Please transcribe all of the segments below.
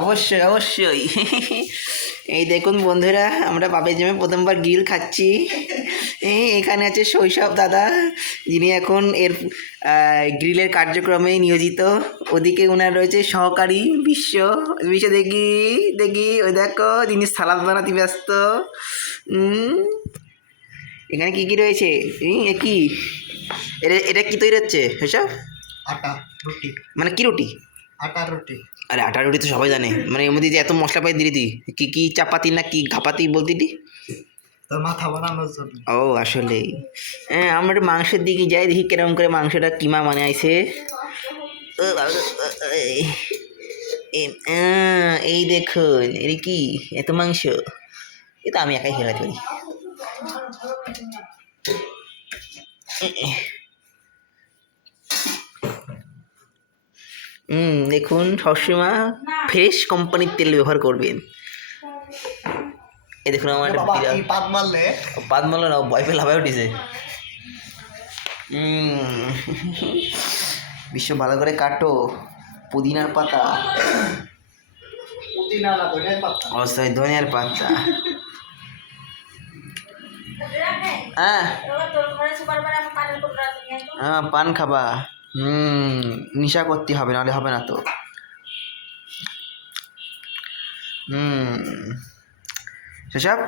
অবশ্যই অবশ্যই। এই দেখুন বন্ধুরা আমরা বাপের জমে প্রথমবার গ্রিল খাচ্ছি। এই এখানে আছে শৈশব দাদা যিনি এখন এর গ্রিলের কার্যক্রমে নিয়োজিত। ওদিকে ওনার রয়েছে সহকারী বিশ্ব বিশ্ব দেখি দেখি ওই দেখো যিনি সালাদ বানাতে ব্যস্ত। এখানে কি কি রয়েছে? এই, এ কি? এটা এটা কি তৈরি হচ্ছে এসব আটা রুটি। মানে কি রুটি? আটা রুটি। আরে আটা রুটি তো সবাই জানে। মানে এর মধ্যে যে এত মশলা পাই দিলি তুই কি কি চাপাতি না কি ঘাপাতি বলতি দি তো মাথা বানানোর জন্য। ও আসলে। হ্যাঁ আমরা একটু মাংসের দিকে যাই দেখি কীরকম করে মাংসটা কিমা মানে আইছে এই। এ- আহ, এই দেখুন এটা কি এত মাংস? এ তো আমি একাই খেলাতে পারি হুম দেখুন সবসময় ফ্রেশ কোম্পানির তেল ব্যবহার করবেন। এ দেখুন আমার একটা বিড়াল। পাত মারলে? পাত মারলো না বয়ফে উঠিছে। বিশ্ব ভালো করে কাটো পুদিনার পাতা। পুদিনা না পাতা। অবশ্যই ধনিয়ার পাতা। হ্যাঁ হ্যাঁ পান খাবা। হুম, নিশা করতে হবে, নাহলে হবে না তো। হুম, সেসব?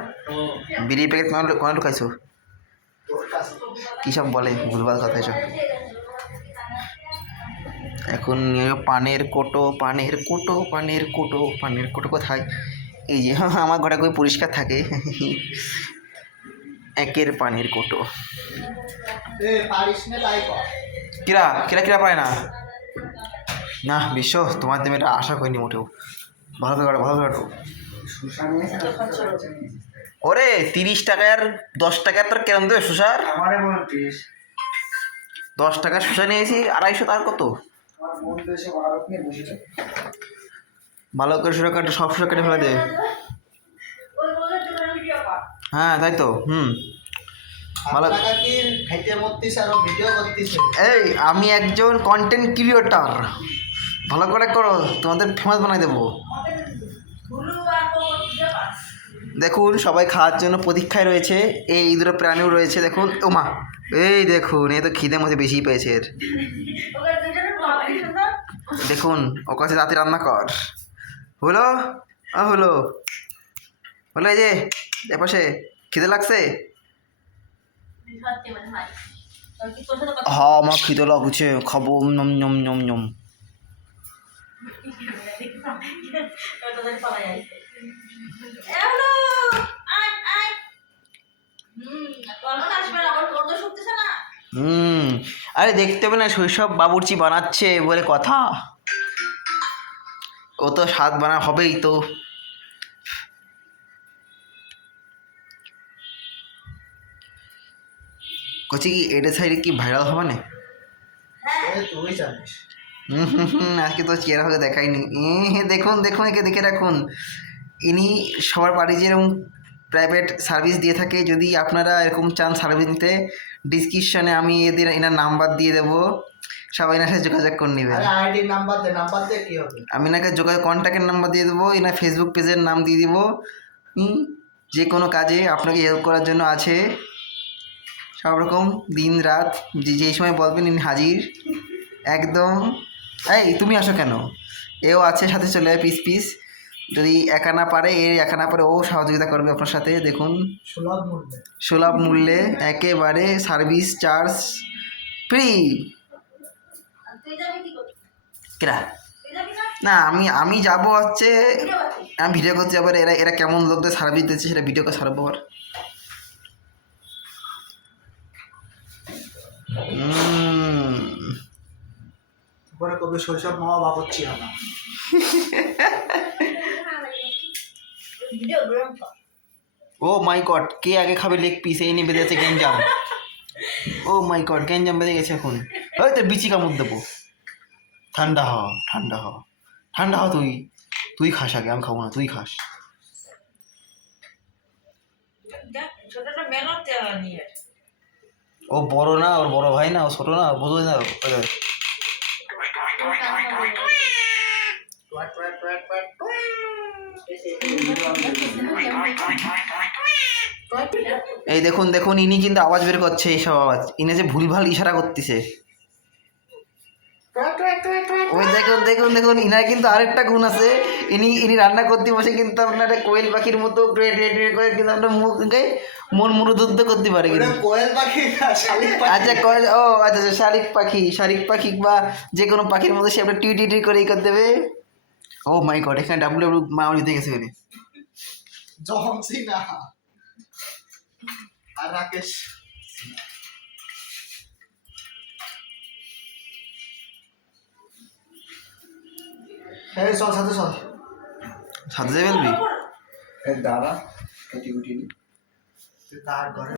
বিড়ি প্যাকেট কোন কোন তোর কী সব বলে? ভুলভাল কথা এসব। এখন পানের কোটো পানের কোটো পানের কোটো পানের কোটো কোথায়? এই যে, আমার ঘরে কই পরিষ্কার থাকে? একের পানির কোটো। কর। কিরা কিরা পায় না? না বিশ্ব তোমার তুমি এটা আশা করিনি মোটেও। ভালো করে কাটো, ভালো কাটো। ওরে তিরিশ টাকার দশ টাকার তোর কেরম দেবে সুসার দশ টাকার সুসা নিয়েছি আড়াইশো তার কত? তো ভালো করে সুরা কাটে সব সুরা কেটে ফেলে দে। হ্যাঁ তাই তো। হুম। ভালো এই আমি একজন কন্টেন্ট ক্রিয়েটার ভালো করে করো তোমাদের ফেমাস বানাই দেবো। দেখুন সবাই খাওয়ার জন্য প্রতীক্ষায় রয়েছে। এই দুটো প্রাণীও রয়েছে দেখুন। ও মা এই দেখুন এ তো খিদে মধ্যে বেশি পেয়েছে এর। দেখুন ও কাছে রাতে রান্না কর। হলো? হলো। হলো এই যে এপাশে খিদে লাগছে? হ্যাঁ আমার খিদে লাগছে, খাব, নম নম নম নম। হুম, আরে দেখতে হবে না শৈশব বাবুর্চি বানাচ্ছে বলে কথা। ও তো স্বাদ বানা হবেই তো। কচি কি এটা সাইডে কি ভাইরাল হবে না? তুই জানিস। আজকে তো চেহারা হয়ে দেখাইনি দেখুন দেখুন একে দেখে রাখুন। ইনি সবার বাড়ি যেরকম প্রাইভেট সার্ভিস দিয়ে থাকে যদি আপনারা এরকম চান সার্ভিস নিতে ডিসক্রিপশনে আমি এদের এনার নাম্বার দিয়ে দেবো। সবাই এনার সাথে যোগাযোগ করে নেবেন আমি এনাকে যোগাযোগ কন্ট্যাক্টের নাম্বার দিয়ে দেবো এনার ফেসবুক পেজের নাম দিয়ে দেবো। হুম, যে কোনো কাজে আপনাকে হেল্প করার জন্য আছে। সব রকম দিন রাত যে যেই সময় বলবেন ইনি হাজির একদম এই তুমি আসো কেন? এও আছে সাথে চলে যায় পিস পিস যদি একা না পারে এ একা না পারে ও সহযোগিতা করবে আপনার সাথে দেখুন। সুলভ মূল্যে। সুলভ মূল্যে একেবারে সার্ভিস চার্জ ফ্রি কেরা? না আমি আমি যাব হচ্ছে আমি ভিডিও করতে যাব এরা এরা কেমন লোকদের সার্ভিস দিচ্ছে সেটা ভিডিও করে সারবো আর। পরে কবি শৈশব মামা ভাবছি না ও মাই গড কে আগে খাবে লেগ পিস? এই নিয়ে বেঁধেছে গেঞ্জাম ও মাই গড গেঞ্জাম বেঁধে গেছে এখন। ওই তো বিচি কামড় দেবো। ঠান্ডা হ ঠান্ডা হ। ঠান্ডা হ তুই। তুই খাস আগে আমি খাব না তুই খাস। ছোটটা মেলার তেলা নিয়ে ও বড় না, ওর বড় ভাই না, ও ছোট না বুঝো না এই দেখুন দেখুন, ইনি কিন্তু আওয়াজ বের করছে এইসব আওয়াজ। ইনি যে ভুলভাল ইশারা করতেছে। ওই দেখুন দেখুন দেখুন ইনার কিন্তু আরেকটা গুণ আছে। ইনি ইনি রান্না করতে বসে কিন্তু আপনার কোয়েল পাখির মতো করে কিন্তু আপনার মুখকে মন মুরুদ্ধ করতে পারে কিন্তু। কোয়েল পাখি আচ্ছা কয় ও আচ্ছা আচ্ছা শালিক পাখি শালিক পাখি বা যে কোনো পাখির মধ্যে সে একটা টি টি করে ই করে দেবে ও মাই গড এখানে ডাব্লিউ ডাব্লিউ মা জিতে গেছে উনি জন সিনা আর রাকেশ হ্যাঁ চল সাথে চল। সাথে যাবে দাঁড়া কেটে উঠিনি তার ঘরে?